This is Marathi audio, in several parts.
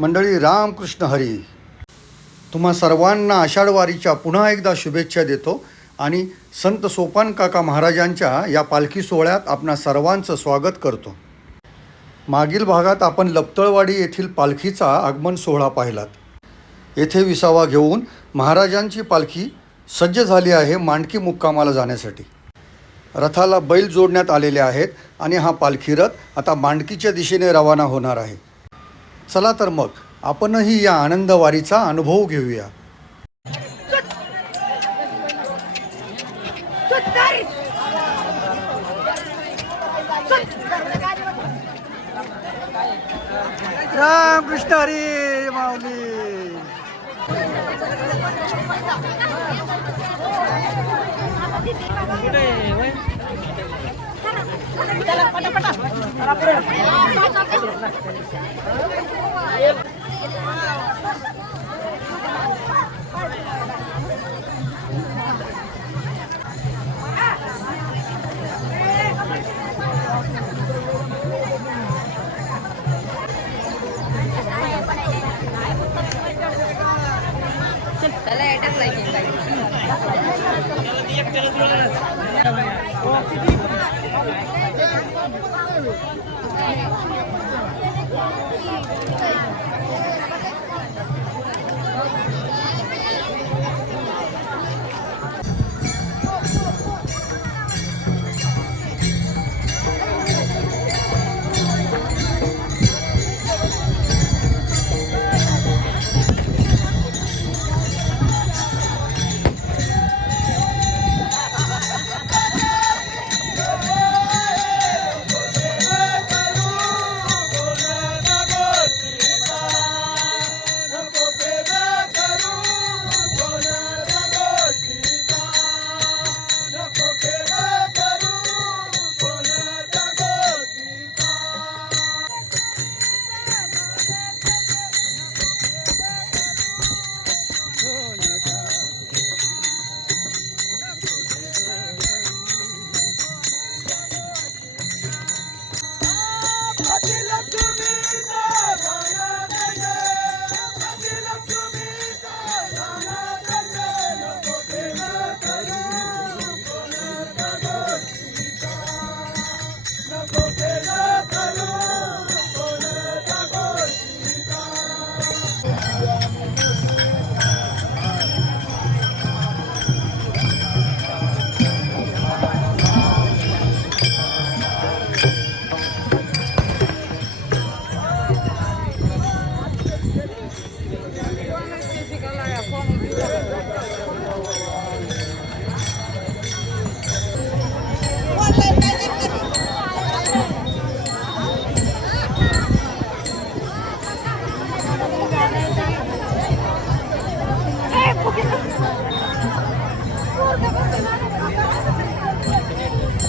मंडळी, रामकृष्ण हरी. तुम्हा सर्वांना आषाढवारीच्या पुन्हा एकदा शुभेच्छा देतो आणि संत सोपान काका महाराजांच्या या पालखी सोहळ्यात आपणा सर्वांचं स्वागत करतो. मागील भागात आपण लपतळवाडी येथील पालखीचा आगमन सोहळा पाहिलात. येथे विसावा घेऊन महाराजांची पालखी सज्ज झाली आहे मांडकी मुक्कामाला जाण्यासाठी. रथाला बैल जोडण्यात आलेले आहेत आणि हा पालखी रथ आता मांडकीच्या दिशेने रवाना होणार आहे. चला तर मग आपणही या आनंदवारीचा अनुभव घेऊया. रामकृष्ण हरी माऊली.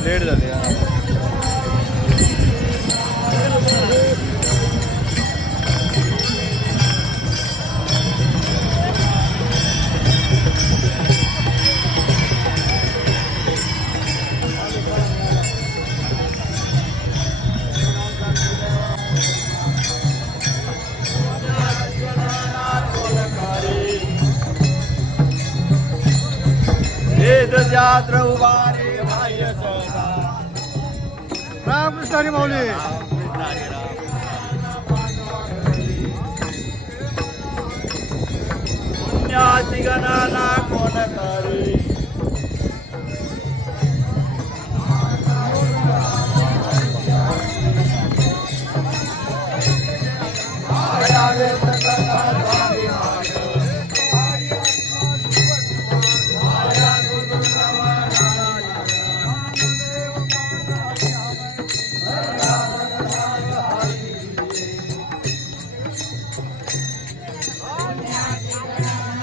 लेट झाले. रामकृष्ण हरी माऊली. गणाला कोण करी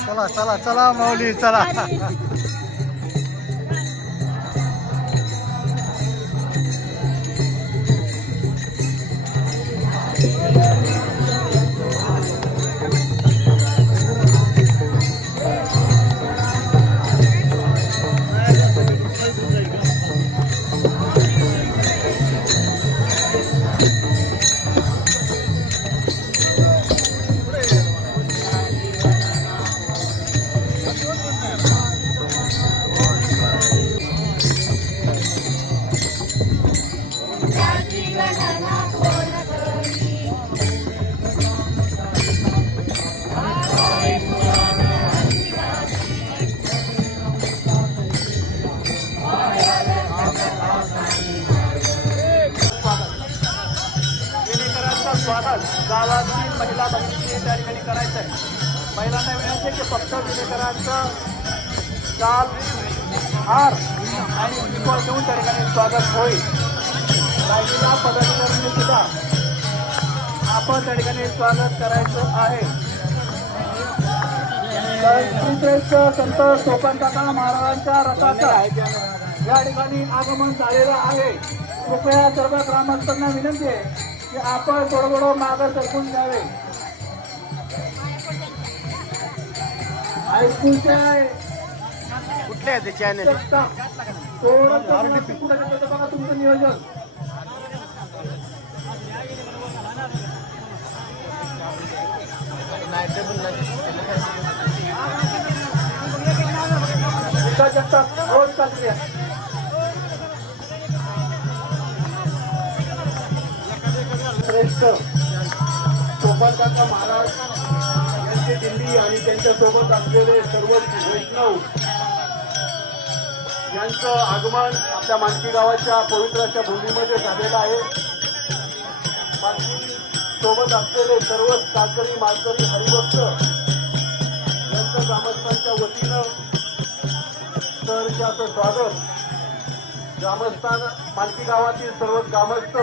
चला चला चला माऊली चला. स्वागत गावातील महिला भगिनींनी त्या ठिकाणी करायचं आहे. महिलांना विनंती आहे की फक्त विनेकरांचं चाल हार आणि पिंपळ देऊन त्या ठिकाणी स्वागत होईल. राहिलेल्या पदाधिकाऱ्यांनी सुद्धा आपण त्या ठिकाणी स्वागत करायचं आहे. संत सोपानकाका महाराजांच्या रथाचा या ठिकाणी आगमन झालेलं आहे. कृपया सर्व ग्रामस्थांना विनंती आहे की आपण थोडं मागं सरकून द्यावे. कुठले आहे ते चॅनल? तुमचं नियोजन रोज काढूया. श्रेष्ठ सोपानकाका महाराज यांची दिल्ली आणि त्यांच्यासोबत असलेले सर्व वैष्णव यांचं आगमन आपल्या मानकी गावाच्या पवित्र अशा भूमीमध्ये झालेलं आहे. बाकी सोबत असलेले सर्व शास्त्री मालकरी हरिभक्त यांचं ग्रामस्थांच्या वतीनं सहर्षाचं स्वागत. ग्रामस्थान मानकी गावातील सर्व ग्रामस्थ,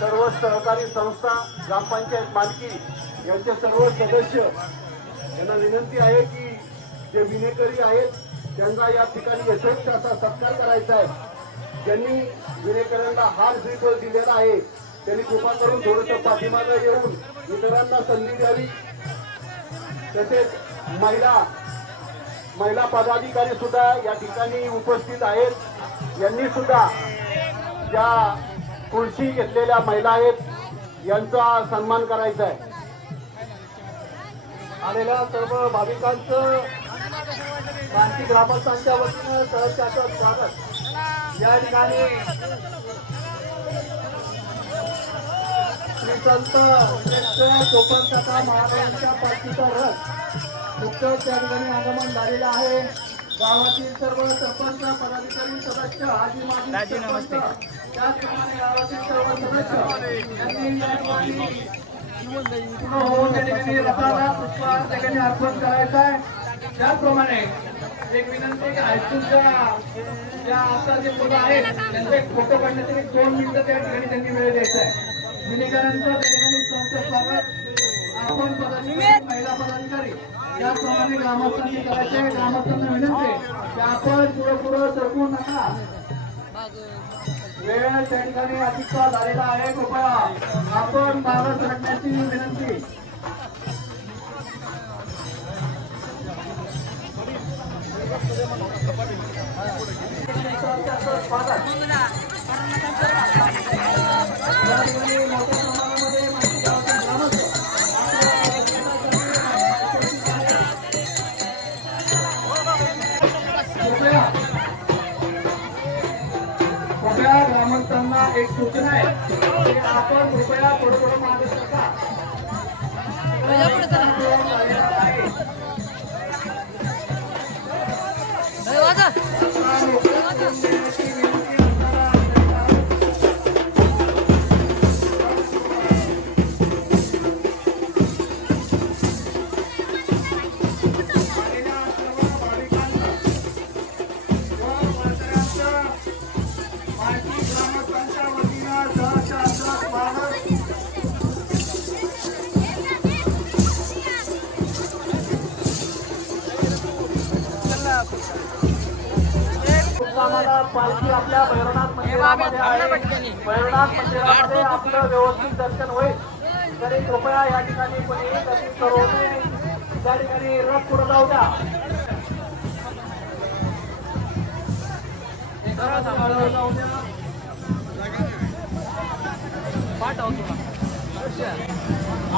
सर्व सहकारी संस्था, ग्रामपंचायत मानकी यांचे सर्व सदस्य यांना विनंती आहे की जे विनेकरी आहेत त्यांचा या ठिकाणी यथोचित असा सत्कार करायचा आहे. ज्यांनी विनेकरांना हार भेट दिलेला आहे त्यांनी कृपा करून थोडंसं पाठीमागे येऊन इतरांना संधी द्यावी. तसेच महिला पदाधिकारी सुद्धा या ठिकाणी उपस्थित आहेत. यांनी सुद्धा ज्या तुळशी घेतलेल्या महिला आहेत यांचा सन्मान करायचा आहे. आलेल्या सर्व भाविकांचं मानकी ग्रामस्थांच्या वतीनं सहर्षाचं स्वागत. या ठिकाणी श्री संत सोपानकाका महाराजांच्या पालखीचा रथ नुकतंच त्या ठिकाणी आगमन झालेलं आहे. गावातील सर्व सरपंच, पदाधिकारी, सदस्य, आजी माजी नमस्ते, त्याचप्रमाणे गावातील सर्व सदस्य यांनी या ठिकाणी रथाला पुष्पहार त्या ठिकाणी अर्पण करायचा आहे. त्याचप्रमाणे एक विनंती की हायस्कूलच्या ज्या आता जे मुलं आहेत त्यांचे फोटो काढण्यासाठी 2 मिनिटं त्या ठिकाणी त्यांनी वेळ द्यायचा आहे. विनेकरांचं त्या ठिकाणी संत स्वागत आपण पदाधिकारी, महिला पदाधिकारी त्याचप्रमाणे ग्रामस्थांनी करायचे. ग्रामस्थांना विनंती की आपण पुढं सरकू नका. वेळ त्या ठिकाणी अतिशय झालेला आहे. कृपया आपण मागं सरकण्याची विनंती. कृपया ग्रामस्थांना एक सूचना आहे की आपण कृपया थोडं मागे सरका. पालखी आपल्या भैरवनाथ मंदिरामध्ये आहे. भैरवनाथ मंदिरामध्ये आपलं व्यवस्थित दर्शन होईल. तरी कृपया या ठिकाणी कोणी गर्दी करू नये. त्या ठिकाणी रथ पुढे जाऊ द्या.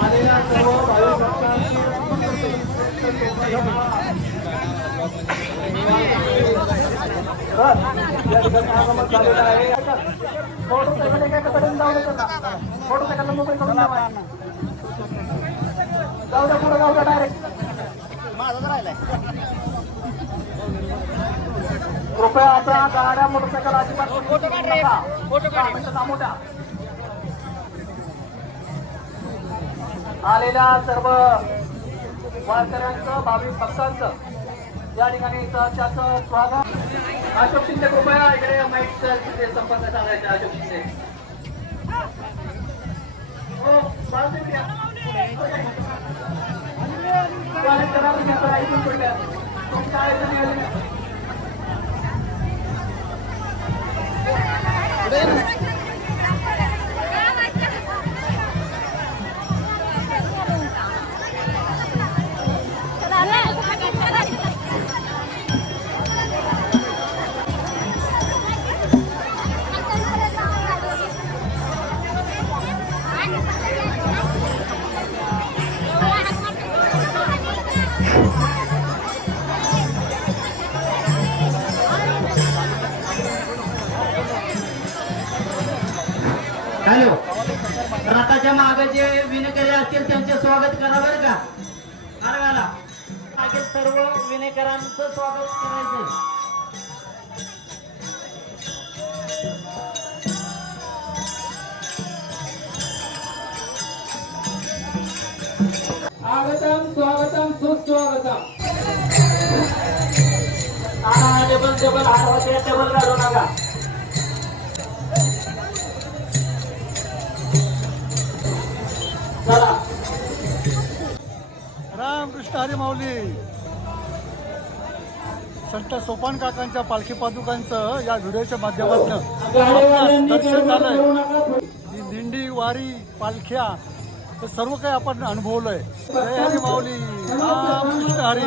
आलेल्या सर्व भाविक भक्तांची मोटरसायकल मोबाईल करून जाऊ द्या पुढे जाऊ द्या डायरेक्ट. कृपया आता गाड्या मोटरसायकल अजिबात फोटो काढ. आलेल्या सर्व वारकऱ्यांचं भाविक भक्तांचं या ठिकाणी सहर्षाचं स्वागत. अशोक शिंदे कृपया इकडे माईकचा तिथे संपर्क साधायचा. अशोक शिंदे हो बाजूला या. स्वागत करा तुम्ही आता ऐकून पडल्या तुमच्या अडचणी आलेल्या. हॅलो, रथाच्या मागे जे विनेकरी असतील त्यांचे स्वागत करा बरं का. मार्गाला मागे सर्व विनेकरांचं स्वागत करायचंय. स्वागतम स्वागतम सुस्वागतम. टेबल टेबल हातावर टेबल घालू नका. चला रामकृष्ण हरी माऊली. संत सोपान काकांच्या पालखी पादुकांचं या व्हिडिओच्या माध्यमातून गाडीवाल्यांनी दर्शन गडबड झालंय. करू नका. ही दिंडी वारी पालख्या हे सर्व काही आपण अनुभवलंय. जय हरी माऊली. रामकृष्ण हरी.